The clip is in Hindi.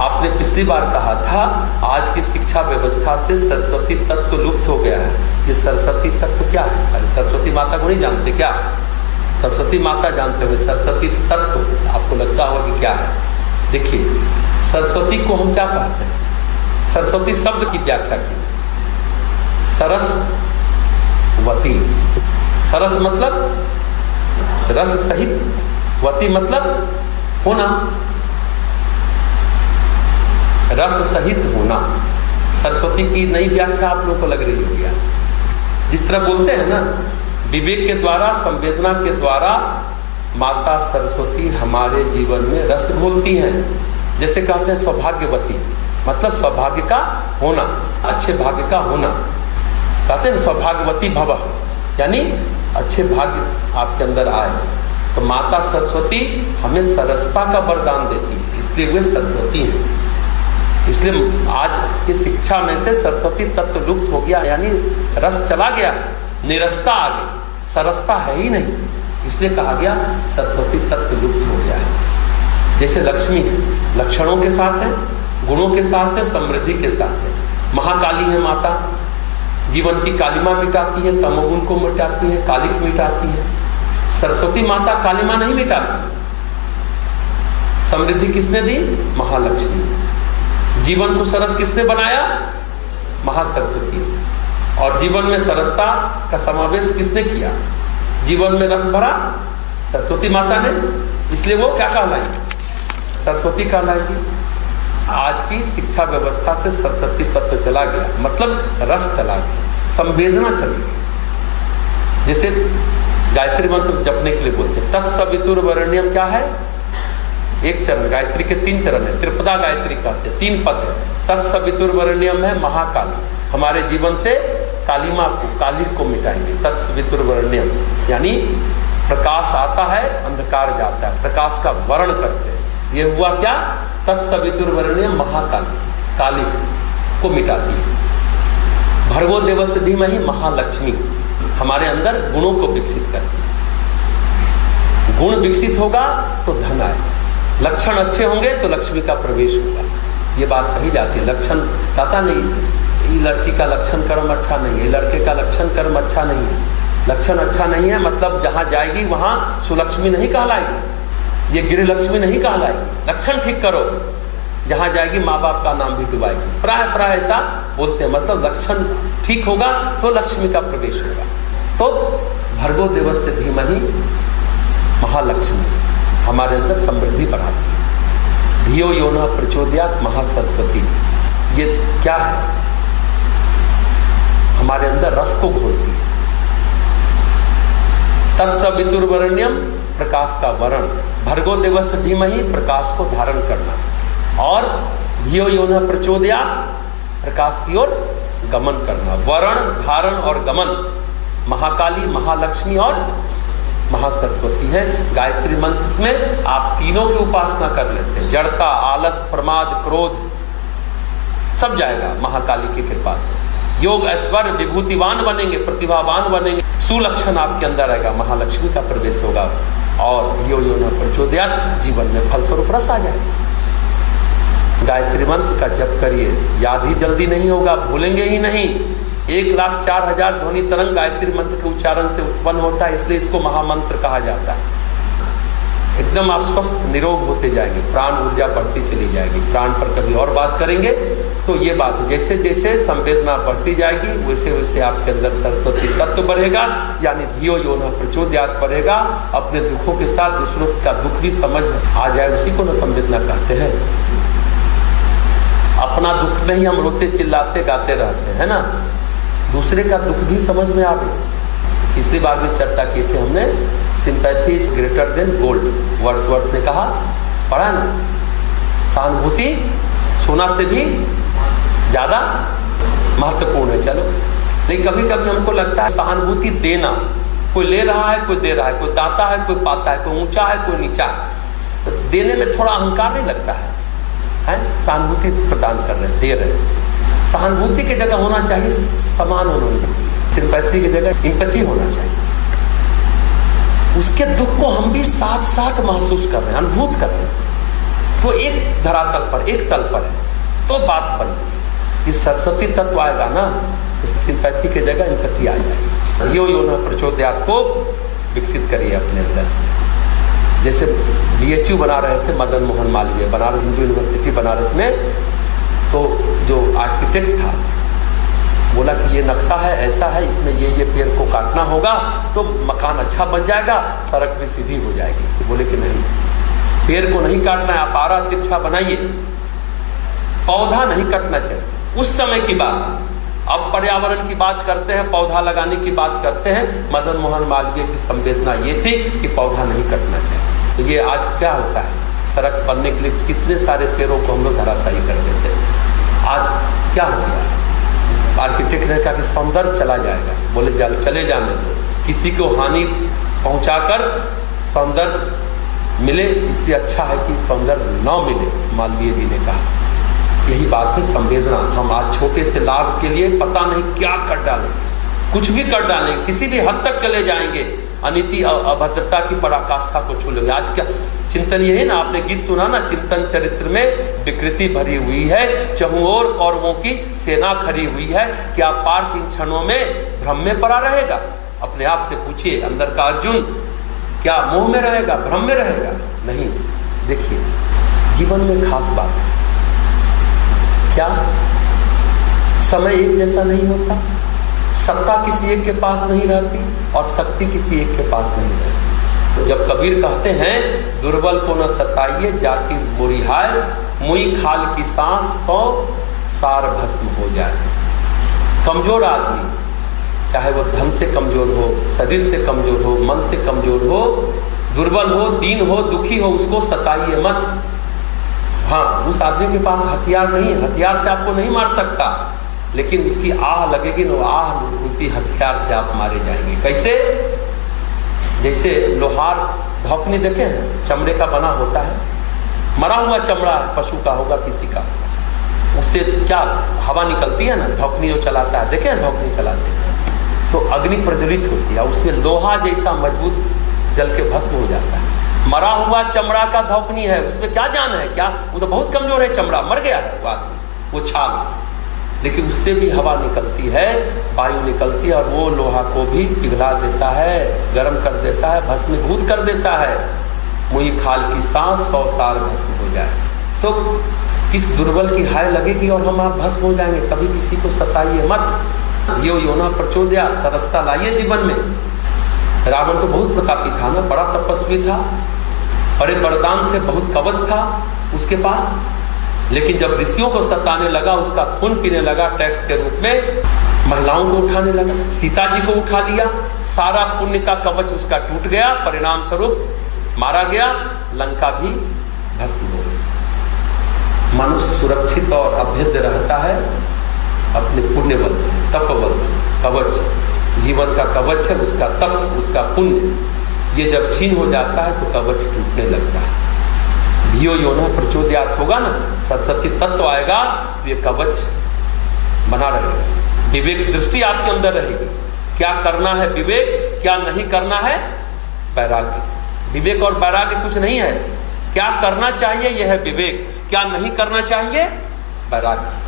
आपने पिछली बार कहा था आज की शिक्षा व्यवस्था से सरस्वती तत्व लुप्त हो गया है। ये सरस्वती तत्व क्या है? अरे सरस्वती माता को नहीं जानते क्या? सरस्वती माता जानते हुए सरस्वती तत्व आपको लगता होगा कि क्या है। देखिए, सरस्वती को हम क्या कहते हैं? सरस्वती शब्द की व्याख्या की, सरस्वती। सरस मतलब रस सहित, वती मतलब होना, रस सहित होना। सरस्वती की नई व्याख्या आप लोगों को लग रही होगी। जिस तरह बोलते हैं ना, विवेक के द्वारा, संवेदना के द्वारा माता सरस्वती हमारे जीवन में रस घोलती हैं। जैसे कहते हैं सौभाग्यवती, मतलब सौभाग्य का होना, अच्छे भाग्य का होना। कहते हैं सौभाग्यवती भव, यानी अच्छे भाग्य आपके अंदर आए। तो माता सरस्वती हमें सरसता का वरदान देती है, इसलिए वे सरस्वती हैं। इसलिए आज की शिक्षा में से सरस्वती तत्व लुप्त हो गया, यानी रस चला गया, निरसता आ गई, सरसता है ही नहीं। इसलिए कहा गया सरस्वती तत्व लुप्त हो गया है। जैसे लक्ष्मी है, लक्षणों के साथ है, गुणों के साथ है, समृद्धि के साथ है। महाकाली है माता, जीवन की कालिमा मिटाती है, तमोगुण को मिटाती है, कालिक मिटाती है। सरस्वती माता कालिमा नहीं मिटाती। समृद्धि किसने दी? महालक्ष्मी। जीवन को सरस किसने बनाया? महासरस्वती। और जीवन में सरसता का समावेश किसने किया? जीवन में रस भरा सरस्वती माता ने, इसलिए वो क्या कहलाएगी? सरस्वती कहलाएगी। आज की शिक्षा व्यवस्था से सरस्वती तत्व चला गया, मतलब रस चला गया, संवेदना चली गई। जैसे गायत्री मंत्र जपने के लिए बोलते हैं, तत्सवितुर्वरेण्यम क्या है? एक चरण, गायत्री के 3 चरण है, त्रिपदा गायत्री कहते हैं, 3 पद है। तत्सवितुर्वरेण्यम है महाकाली, हमारे जीवन से कालिमा को, कालिक को मिटाएंगे। तत्सवितुर्वरेण्यम यानी प्रकाश आता है, अंधकार जाता है, प्रकाश का वर्ण करते हैं। ये हुआ क्या? तत्सवितुर्वरेण्यम महाकाली, कालिक को मिटाती है। भर्गो देवस्य धीमहि महालक्ष्मी, हमारे अंदर गुणों को विकसित करती है। गुण विकसित होगा तो धन आए, लक्षण अच्छे होंगे तो लक्ष्मी का प्रवेश होगा। ये बात कही जाती है। लक्षण कहता नहीं, ये लड़की का लक्षण कर्म अच्छा नहीं है, लड़के का लक्षण कर्म अच्छा नहीं है। लक्षण अच्छा नहीं है मतलब जहां जाएगी वहां सुलक्ष्मी नहीं कहलाएगी, ये गिर लक्ष्मी नहीं कहलाएगी। लक्षण ठीक करो, जहां जाएगी माँ बाप का नाम भी डुबाएगी। प्राय ऐसा बोलते हैं, मतलब लक्षण ठीक होगा तो लक्ष्मी का प्रवेश होगा। तो भर्गो देवस्य धीमहि महालक्ष्मी हमारे अंदर समृद्धि बढ़ाती है। धियो यो नः प्रचोदयात् महासरस्वती, ये क्या है? हमारे अंदर रस को घोलती है। तत्सवितुर्वरेण्यम प्रकाश का वरण, भर्गो देवस्य धीमहि प्रकाश को धारण करना, और धियो यो नः प्रचोदयात् प्रकाश की ओर गमन करना। वरण, धारण और गमन महाकाली, महालक्ष्मी और महासरस्वती है। गायत्री मंत्र में आप तीनों की उपासना कर लेते हैं। जड़ता, आलस, प्रमाद, क्रोध सब जाएगा महाकाली की कृपा से। योग, ऐश्वर्य, विभूतिवान बनेंगे, प्रतिभावान बनेंगे, सुलक्षण आपके अंदर आएगा, महालक्ष्मी का प्रवेश होगा, और यो यो न प्रचोदयात् जीवन में फलस्वरूप रस आ जाएगा। गायत्री मंत्र का जप करिए, याद ही जल्दी नहीं होगा, भूलेंगे ही नहीं। 1,04,000 ध्वनि तरंग गायत्री मंत्र के उच्चारण से उत्पन्न होता है, इसलिए इसको महामंत्र कहा जाता है। एकदम आप स्वस्थ निरोग होते जाएंगे, प्राण ऊर्जा बढ़ती चली जाएगी। प्राण पर कभी और बात करेंगे। तो ये बात, जैसे जैसे संवेदना बढ़ती जाएगी वैसे वैसे आपके अंदर सरस्वती तत्व बढ़ेगा, यानी धियो यो नः प्रचोदयात् बढ़ेगा। अपने दुखों के साथ दूसरों का दुख भी समझ आ जाए, उसी को न संवेदना कहते हैं। अपना दुख नहीं हम रोते चिल्लाते गाते रहते हैं ना, दूसरे का दुख भी समझ में आवे। पिछली बार भी चर्चा की थी हमने, sympathy is greater than gold, Wordsworth ने कहा, पढ़ा ना। सहानुभूति सोना से भी ज्यादा महत्वपूर्ण है। चलो, लेकिन कभी कभी हमको लगता है सहानुभूति देना, कोई ले रहा है, कोई दे रहा है, कोई दाता है, कोई पाता है, कोई ऊंचा है, कोई नीचा है, तो देने में थोड़ा अहंकार नहीं लगता है? सहानुभूति प्रदान कर रहे हैं, दे रहे हैं। सहानुभूति की जगह होना चाहिए समान होना, सिंपैथी की जगह एम्पैथी होना चाहिए। उसके दुख को हम भी साथ साथ महसूस कर रहे हैं, अनुभूत कर रहे हैं। वो एक धरातल पर, एक तल पर है, तो बात बनती है। ये सरस्वती तत्व आएगा ना, तो सिंपैथी की जगह एम्पैथी आ जाएगी। यो योना प्रचोदयात को विकसित करिए अपने अंदर। जैसे BHU बना रहे थे मदन मोहन मालवीय, बनारस हिंदू यूनिवर्सिटी बनारस में, तो जो आर्किटेक्ट था बोला कि ये नक्शा है, ऐसा है, इसमें ये पेड़ को काटना होगा तो मकान अच्छा बन जाएगा, सड़क भी सीधी हो जाएगी। तो बोले कि नहीं, पेड़ को नहीं काटना है, आप आरा तिरछा बनाइए, पौधा नहीं कटना चाहिए। उस समय की बात, अब पर्यावरण की बात करते हैं, पौधा लगाने की बात करते हैं। मदन मोहन मालवीय की संवेदना ये थी कि पौधा नहीं कटना चाहिए। तो ये आज क्या होता है, सड़क बनने के लिए कितने सारे पेड़ों को हम लोग धराशायी कर देते हैं। आज क्या हो गया, आर्किटेक्ट ने कहा कि सौंदर्य चला जाएगा, बोले चले जाने दो, किसी को हानि पहुंचाकर सौंदर्य मिले, इससे अच्छा है कि सौंदर्य न मिले। मालवीय जी ने कहा यही बात है संवेदना। हम आज छोटे से लाभ के लिए पता नहीं क्या कर डालेंगे, कुछ भी कर डालेंगे, किसी भी हद तक चले जाएंगे, अनीति अभद्रता की पराकाष्ठा को छू लेंगे। आज क्या चिंतन ये है ना, आपने गीत सुना ना, चिंतन चरित्र में विकृति भरी हुई है, चहुं ओर कौरवों की सेना खड़ी हुई है, क्या पार्थ इन क्षणों में भ्रम में पड़ा रहेगा? अपने आप से पूछिए, अंदर का अर्जुन क्या मोह में रहेगा, भ्रम में रहेगा? नहीं। देखिए, जीवन में खास बात है क्या, समय एक जैसा नहीं होता, सत्ता किसी एक के पास नहीं रहती और शक्ति किसी एक के पास नहीं रहती। तो जब कबीर कहते हैं दुर्बल को न सताइए जाकी बुरी हाय, मुई खाल की सांस 100 सार भस्म हो जाए। कमजोर आदमी, चाहे वो धन से कमजोर हो, शरीर से कमजोर हो, मन से कमजोर हो, दुर्बल हो, दीन हो, दुखी हो, उसको सताइए मत। हाँ, उस आदमी के पास हथियार नहीं, हथियार से आपको नहीं मार सकता, लेकिन उसकी आह लगेगी ना, आह रूपी हथियार से आप मारे जाएंगे। कैसे? जैसे लोहार धौकनी देखे हैं, चमड़े का बना होता है, मरा हुआ चमड़ा पशु का होगा, किसी का, उससे क्या हवा निकलती है ना, धौकनी जो चलाता है, देखे हैं धौकनी चलाते हैं, तो अग्नि प्रज्वलित होती है, उसमें लोहा जैसा मजबूत जल के भस्म हो जाता है। मरा हुआ चमड़ा का धौकनी है, उसमें क्या जान है, क्या वो तो बहुत कमजोर है, चमड़ा मर गया है वो आदमी, वो छाल, लेकिन उससे भी हवा निकलती है, वायु निकलती है, और वो लोहा को भी पिघला देता है, गर्म कर देता है, भस्मीभूत कर देता है। मुई खाल की सांस 100 सार भस्म हो जाए। तो किस दुर्बल की हाय लगेगी और हम आप भस्म हो जाएंगे। कभी किसी को सताइए मत, यो योना प्रचोदयात, सरसता लाइए जीवन में। रावण तो बहुत प्रतापी था ना, बड़ा तपस्वी था, बड़े वरदान थे, बहुत कवच था उसके पास, लेकिन जब ऋषियों को सताने लगा, उसका खून पीने लगा टैक्स के रूप में, महिलाओं को उठाने लगा, सीता जी को उठा लिया, सारा पुण्य का कवच उसका टूट गया, परिणाम स्वरूप मारा गया, लंका भी भस्म हो गई। मनुष्य सुरक्षित और अभेद्य रहता है अपने पुण्य बल से, तप बल से। कवच जीवन का कवच है, उसका तप, उसका पुण्य, ये जब छीन हो जाता है तो कवच टूटने लगता है। धियो योना प्रचोदयात होगा ना, सरस्वती तत्व आएगा, तो ये कवच बना रहेगा। विवेक दृष्टि आपके अंदर रहेगी, क्या करना है विवेक, क्या नहीं करना है वैराग्य। विवेक और वैराग्य कुछ नहीं है, क्या करना चाहिए यह है विवेक, क्या नहीं करना चाहिए वैराग्य।